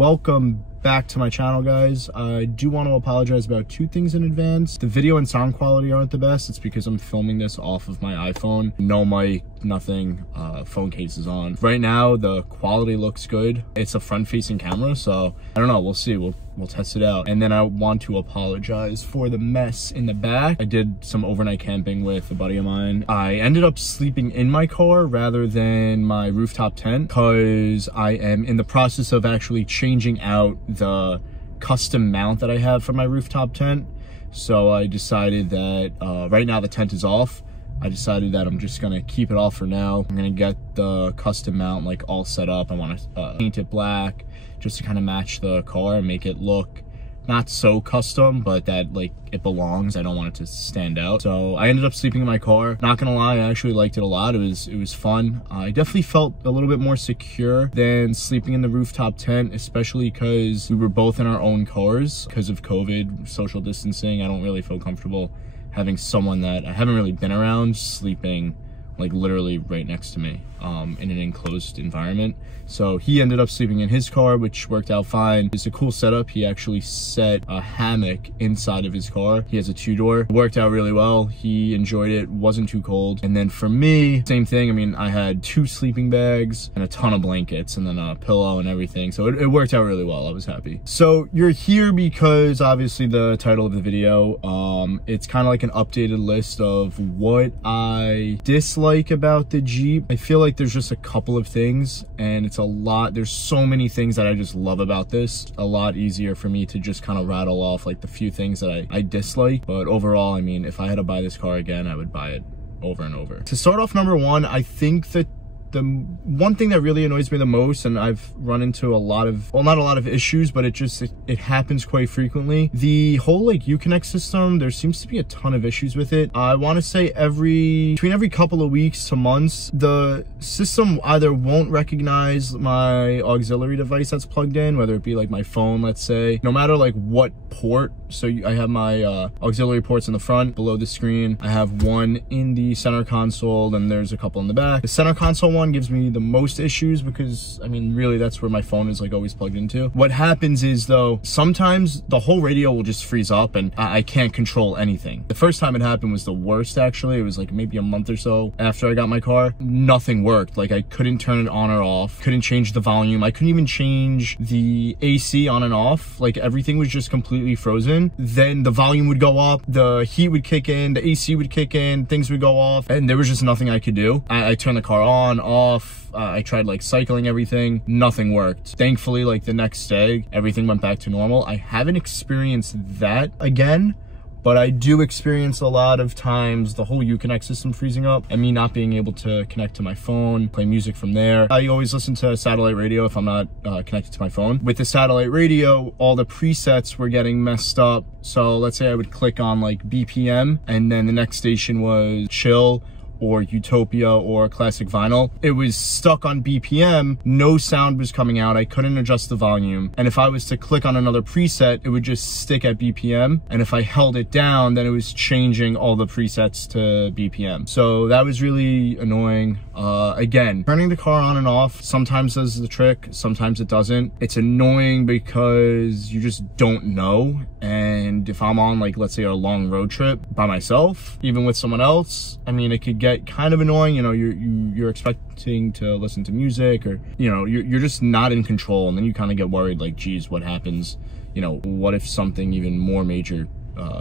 Welcome back to my channel, guys. I do want to apologize about two things in advance. The video and sound quality aren't the best. It's because I'm filming this off of my iPhone. No mic, nothing, phone case is on. Right now, the quality looks good. It's a front-facing camera, so I don't know, we'll see. We'll test it out. And then I want to apologize for the mess in the back. I did some overnight camping with a buddy of mine. I ended up sleeping in my car rather than my rooftop tent because I am in the process of actually changing out the custom mount that I have for my rooftop tent. So I decided that right now the tent is off. I decided that I'm just gonna keep it off for now. I'm gonna get the custom mount like all set up. I want to paint it black just to kind of match the car and make it look not so custom, but that like it belongs. I don't want it to stand out. So I ended up sleeping in my car. Not gonna lie, I actually liked it a lot. It was fun. I definitely felt a little bit more secure than sleeping in the rooftop tent, especially because we were both in our own cars because of COVID, social distancing. I don't really feel comfortable having someone that I haven't really been around sleeping like literally right next to me in an enclosed environment. So he ended up sleeping in his car, which worked out fine. It's a cool setup. He actually set a hammock inside of his car. He has a 2-door. It worked out really well. He enjoyed it. Wasn't too cold. And then for me, same thing. I mean, I had 2 sleeping bags and a ton of blankets and then a pillow and everything. So it worked out really well. I was happy. So you're here because obviously the title of the video, it's kind of like an updated list of what I dislike about the Jeep. I feel like there's just a couple of things and it's a lot. There's so many things that I just love about this. A lot easier for me to just kind of rattle off like the few things that I dislike. But overall, I mean, if I had to buy this car again, I would buy it over and over. To start off, number one, I think that the one thing that really annoys me the most, and I've run into a lot of, well, not a lot of issues, but it happens quite frequently. The whole like Uconnect system, there seems to be a ton of issues with it. I want to say between every couple of weeks to months, the system either won't recognize my auxiliary device that's plugged in, whether it be like my phone, let's say, no matter like what port. So I have my auxiliary ports in the front, below the screen. I have one in the center console, and there's a couple in the back. The center console one gives me the most issues because I mean really that's where my phone is like always plugged into. What happens is though, sometimes the whole radio will just freeze up and I can't control anything. The first time it happened was the worst actually. It was like maybe a month or so after I got my car. Nothing worked. Like I couldn't turn it on or off, couldn't change the volume. I couldn't even change the AC on and off. Like everything was just completely frozen. Then the volume would go up, the heat would kick in, the AC would kick in, things would go off, and there was just nothing I could do. I turned the car on, off. I tried like cycling everything, nothing worked. Thankfully, like the next day, everything went back to normal. I haven't experienced that again, but I do experience a lot of times the whole Uconnect system freezing up and me not being able to connect to my phone, play music from there. I always listen to satellite radio if I'm not connected to my phone. With the satellite radio, all the presets were getting messed up. So let's say I would click on like BPM and then the next station was chill or Utopia or classic vinyl. It was stuck on BPM, no sound was coming out, I couldn't adjust the volume. And if I was to click on another preset, it would just stick at BPM. And if I held it down, then it was changing all the presets to BPM. So that was really annoying. Again, turning the car on and off sometimes does the trick, sometimes it doesn't. It's annoying because you just don't know. And if I'm on like, let's say a long road trip by myself, even with someone else, I mean, it could get kind of annoying. You know, you're expecting to listen to music or, you know, you're just not in control. And then you kind of get worried like, geez, what happens? You know, what if something even more major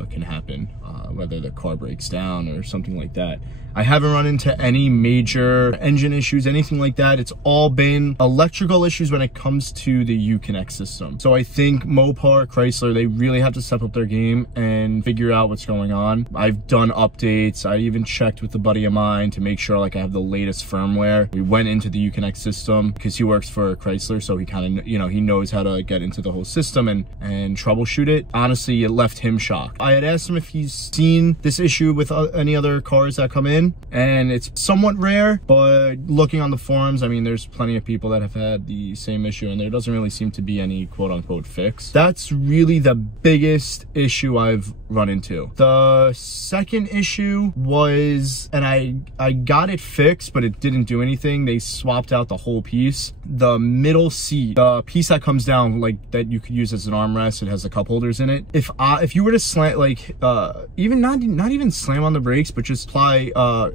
can happen, whether the car breaks down or something like that. I haven't run into any major engine issues, anything like that. It's all been electrical issues when it comes to the Uconnect system. So I think Mopar, Chrysler, they really have to step up their game and figure out what's going on. I've done updates. I even checked with a buddy of mine to make sure like I have the latest firmware. We went into the Uconnect system because he works for Chrysler, so he kind of, you know, he knows how to get into the whole system and troubleshoot it. Honestly, it left him shocked. lock. I had asked him if he's seen this issue with any other cars that come in, and it's somewhat rare, but looking on the forums, I mean, there's plenty of people that have had the same issue, and there doesn't really seem to be any quote-unquote fix. That's really the biggest issue I've run into. The second issue was, and I got it fixed, but it didn't do anything. They swapped out the whole piece. The middle seat, the piece that comes down, like that you could use as an armrest, it has the cup holders in it. If you were to slam, like even not even slam on the brakes, but just apply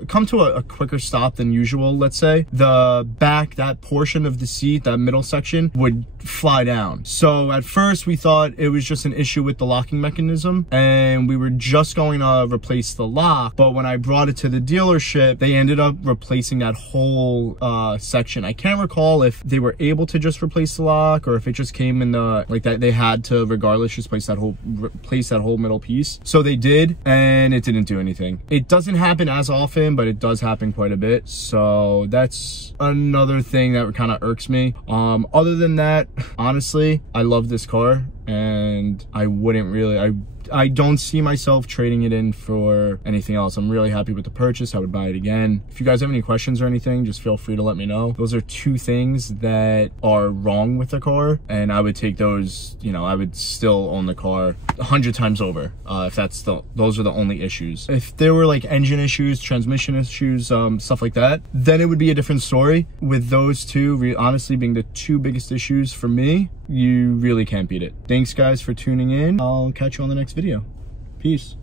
come to a quicker stop than usual, let's say, the back, that portion of the seat, that middle section, would fly down. So at first we thought it was just an issue with the locking mechanism, and we were just going to replace the lock. But when I brought it to the dealership, they ended up replacing that whole section. I can't recall if they were able to just replace the lock, or if it just came in the, like, that they had to regardless just replace that whole middle piece. So they did, and it didn't do anything. It doesn't happen as often, but it does happen quite a bit. So that's another thing that kind of irks me. Other than that, honestly, I love this car, and I wouldn't really, I don't see myself trading it in for anything else. I'm really happy with the purchase. I would buy it again. If you guys have any questions or anything, just feel free to let me know. Those are two things that are wrong with the car, and I would take those, you know, I would still own the car 100 times over if those are the only issues. If there were like engine issues, transmission issues, stuff like that, then it would be a different story. With those two, honestly, being the two biggest issues for me, you really can't beat it. Thanks guys for tuning in. I'll catch you on the next video. Peace.